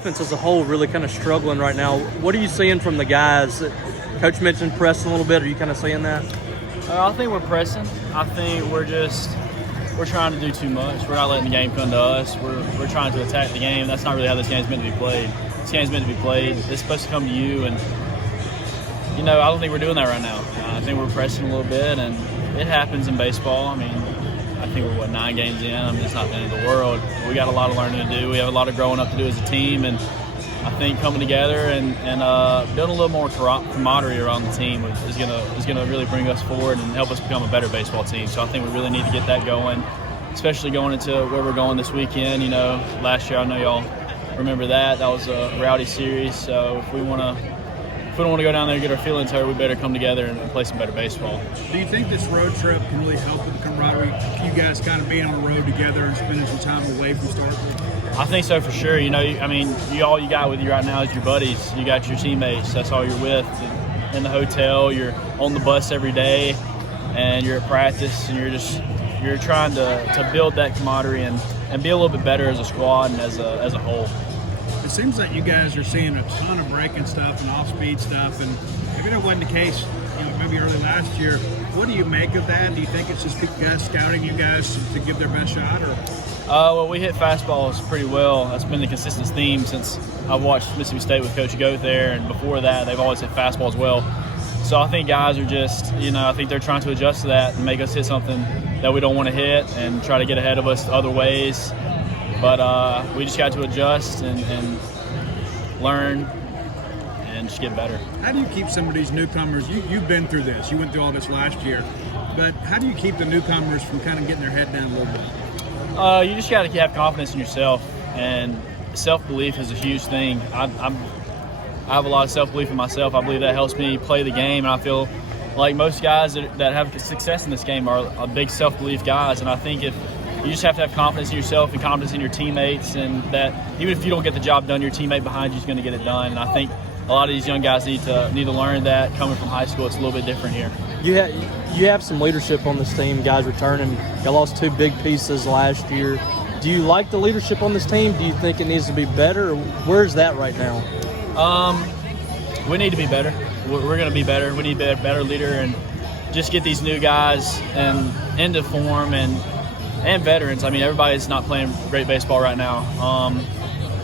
Defense as a whole really kind of struggling right now. What are you seeing from the guys? Coach mentioned pressing a little bit. Are you kind of seeing that? I think we're pressing. I think we're trying to do too much. We're not letting the game come to us. We're trying to attack the game. That's not really how this game's meant to be played. This game's meant to be played. It's supposed to come to you, and I don't think we're doing that right now. I think we're pressing a little bit, and it happens in baseball. I mean, I think we're 9 games in. I mean, it's not the end of the world. We got a lot of learning to do. We have a lot of growing up to do as a team, and I think coming together and building a little more camaraderie around the team is gonna really bring us forward and help us become a better baseball team. So I think we really need to get that going, especially going into where we're going this weekend. Last year, I know y'all remember that was a rowdy series. So if we don't want to go down there and get our feelings hurt, we better come together and play some better baseball. Do you think this road trip can really help with the camaraderie? You guys kind of being on the road together and spending some time away from Starkville? I think so for sure. All you got with you right now is your buddies. You got your teammates. That's all you're with. In the hotel, you're on the bus every day, and you're at practice, and you're trying to build that camaraderie and be a little bit better as a squad and as a whole. It seems like you guys are seeing a ton of breaking stuff and off-speed stuff, and maybe that wasn't the case, maybe early last year. What do you make of that? Do you think it's just guys scouting you guys to give their best shot, or? Well, we hit fastballs pretty well. That's been the consistent theme since I've watched Mississippi State with Coach Goat there, and before that, they've always hit fastballs well. So I think guys are just, I think they're trying to adjust to that and make us hit something that we don't want to hit and try to get ahead of us other ways. But we just got to adjust and learn and just get better. How do you keep some of these newcomers? You've been through this. You went through all this last year. But how do you keep the newcomers from kind of getting their head down a little bit? You just got to have confidence in yourself, and self-belief is a huge thing. I have a lot of self-belief in myself. I believe that helps me play the game, and I feel like most guys that have success in this game are big self-belief guys, and I think if you just have to have confidence in yourself and confidence in your teammates, and that even if you don't get the job done, your teammate behind you is going to get it done. And I think a lot of these young guys need to learn that. Coming from high school, it's a little bit different here. You have some leadership on this team, guys returning. You lost 2 big pieces last year. Do you like the leadership on this team? Do you think it needs to be better? Or where's that right now? We need to be better. We're going to be better. We need to be a better leader and just get these new guys into form and veterans. I mean, everybody's not playing great baseball right now.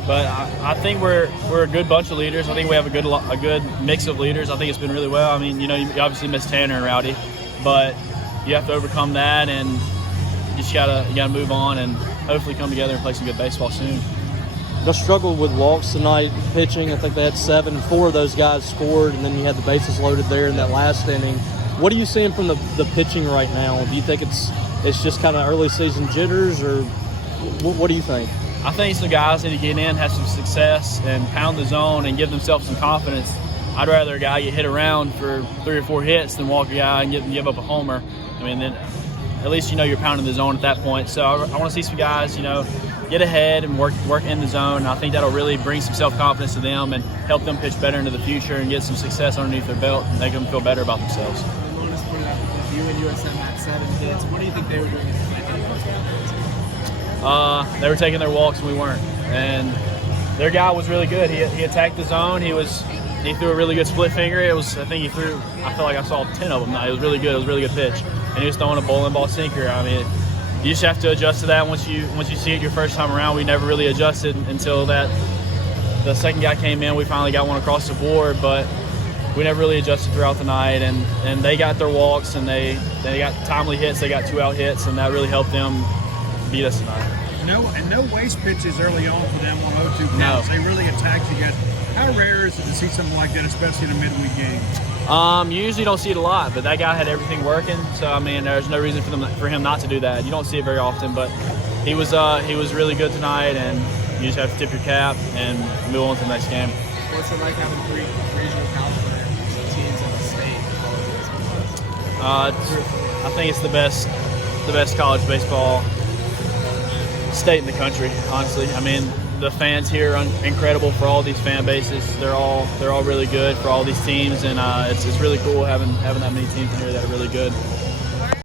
But I think we're a good bunch of leaders. I think we have a good mix of leaders. I think it's been really well. I mean, you obviously miss Tanner and Rowdy, but you have to overcome that, and you just gotta move on and hopefully come together and play some good baseball soon. They struggled with walks tonight, pitching. I think they had 7. 4 of those guys scored, and then you had the bases loaded there in that last inning. What are you seeing from the pitching right now? Do you think it's just kind of early season jitters, or what do you think? I think some guys need to get in, have some success, and pound the zone and give themselves some confidence. I'd rather a guy get hit around for 3 or 4 hits than walk a guy and give up a homer. I mean, then at least you're pounding the zone at that point. So I want to see some guys, get ahead and work in the zone. And I think that'll really bring some self-confidence to them and help them pitch better into the future and get some success underneath their belt and make them feel better about themselves. You and USM had 7 hits. What do you think they were doing in the fight? They were taking their walks and we weren't. And their guy was really good. He attacked the zone. He threw a really good split finger. I feel like I saw 10 of them. It was really good. It was a really good pitch. And he was throwing a bowling ball sinker. I mean, you just have to adjust to that once you see it your first time around. We never really adjusted until the second guy came in. We finally got one across the board, but we never really adjusted throughout the night. And they got their walks, and they got timely hits. They got 2-out hits, and that really helped them beat us tonight. No waste pitches early on for them on 0-2 counts. No. They really attacked you guys. How rare is it to see something like that, especially in a midweek game? You usually don't see it a lot, but that guy had everything working. So I mean, there's no reason for him not to do that. You don't see it very often, but he was really good tonight, and you just have to tip your cap and move on to the next game. What's it like having 3 regional caliber teams in the state? I think it's the best college baseball state in the country, honestly. I mean, the fans here are incredible for all these fan bases. They're all really good for all these teams, and it's really cool having that many teams in here that are really good.